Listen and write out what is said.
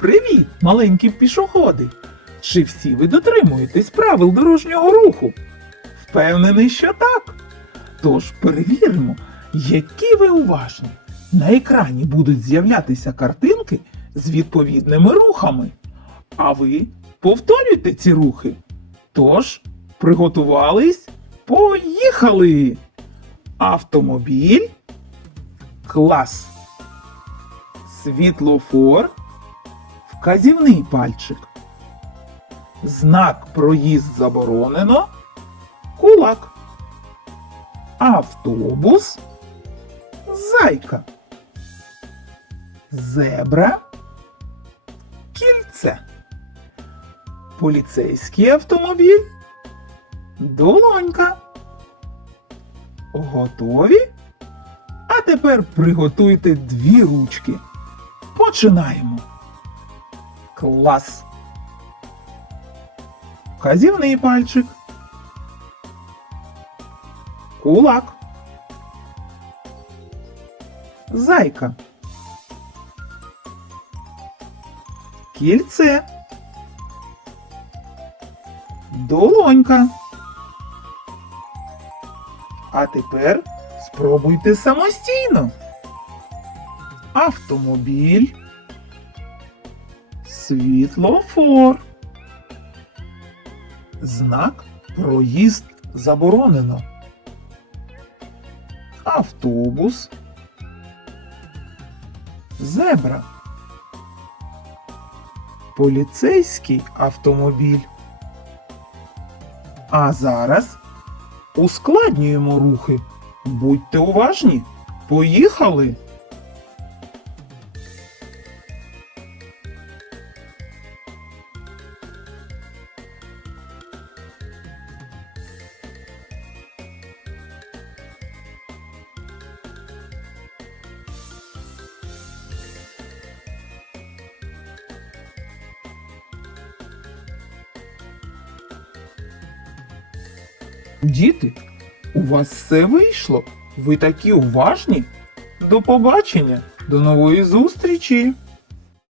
Привіт, маленькі пішоходи! Чи всі ви дотримуєтесь правил дорожнього руху? Впевнений, що так. Тож перевіримо, які ви уважні. На екрані будуть з'являтися картинки з відповідними рухами. А ви повторюйте ці рухи. Тож, приготувались? Поїхали! Автомобіль. Клас. Світлофор. Вказівний пальчик. Знак проїзд заборонено. Кулак. Автобус. Зайка. Зебра. Кільце. Поліцейський автомобіль. Долонька. Готові? А тепер приготуйте дві ручки. Починаємо. Клас. Вказівний пальчик. Кулак. Зайка. Кільце. Долонька. А тепер спробуйте самостійно. Автомобіль. Світлофор. Знак проїзд заборонено. Автобус. Зебра. Поліцейський автомобіль. А зараз ускладнюємо рухи. Будьте уважні. Поїхали! Діти, у вас все вийшло. Ви такі уважні. До побачення, до нової зустрічі!